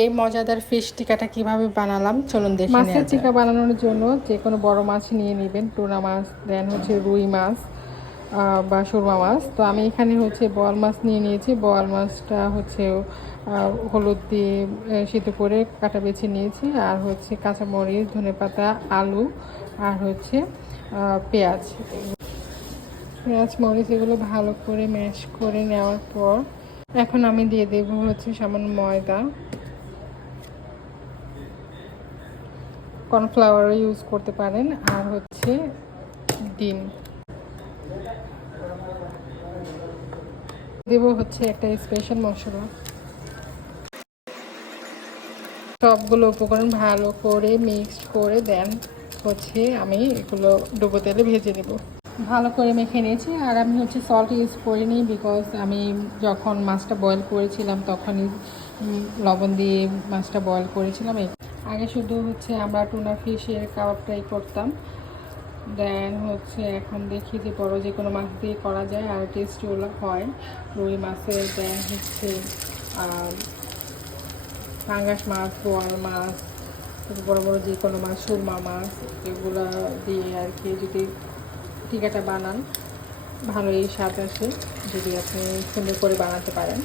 এই মজাদার ফিশ টিকাটা কিভাবে বানালাম চলুন দেখে নেওয়া মাছের যাক। টিকা বানানোর জন্য যে কোনো বড় মাছ নিয়ে নেবেন, টুনা মাছ, দেন হচ্ছে রুই মাছ বা সুরমা মাছ। তো আমি এখানে হচ্ছে বোয়াল মাছ নিয়ে নিয়েছি। বোয়াল মাছটা হচ্ছে হলুদ দিয়ে সিদ্ধ করে কাটা বেছে নিয়েছি, আর হচ্ছে কাঁচামরিচ, ধনেপাতা, আলু, আর হচ্ছে পেঁয়াজ মরিচ এগুলো ভালো করে ম্যাশ করে নেওয়ার পর এখন আমি দিয়ে দেব হচ্ছে সামান্য ময়দা, কর্নফ্লাওয়ার ইউজ করতে পারেন, আর হচ্ছে ডিম দেব হচ্ছে একটা স্পেশাল মশলা। সবগুলো উপকরণ ভালো করে মিক্সড করে দেন হচ্ছে আমি এগুলো ডুবো তেলে ভেজে নেব। ভালো করে মেখে নিয়েছি, আর আমি হচ্ছে সল্ট ইউজ করিনি, বিকজ আমি যখন মাছটা বয়েল করেছিলাম তখনই লবণ দিয়ে মাছটা বয়েল করেছিলাম। আগে শুধু হচ্ছে আমরা টুনা ফিশের কাবাবটাই করতাম, দেন হচ্ছে এখন দেখি যে বড় যে কোনো মাছ দিয়ে করা যায় আর টেস্টিও হয়। রুই মাছের, দেন হচ্ছে পাঙ্গাস মাছ, বোয়াল মাছ, বড় বড় যে কোনো মাছ, সুরমা মাছ, এগুলো দিয়ে আর কি যদি টিকাটা বানান ভালোই স্বাদ আসে, যদি আপনি সুন্দর করে বানাতে পারেন।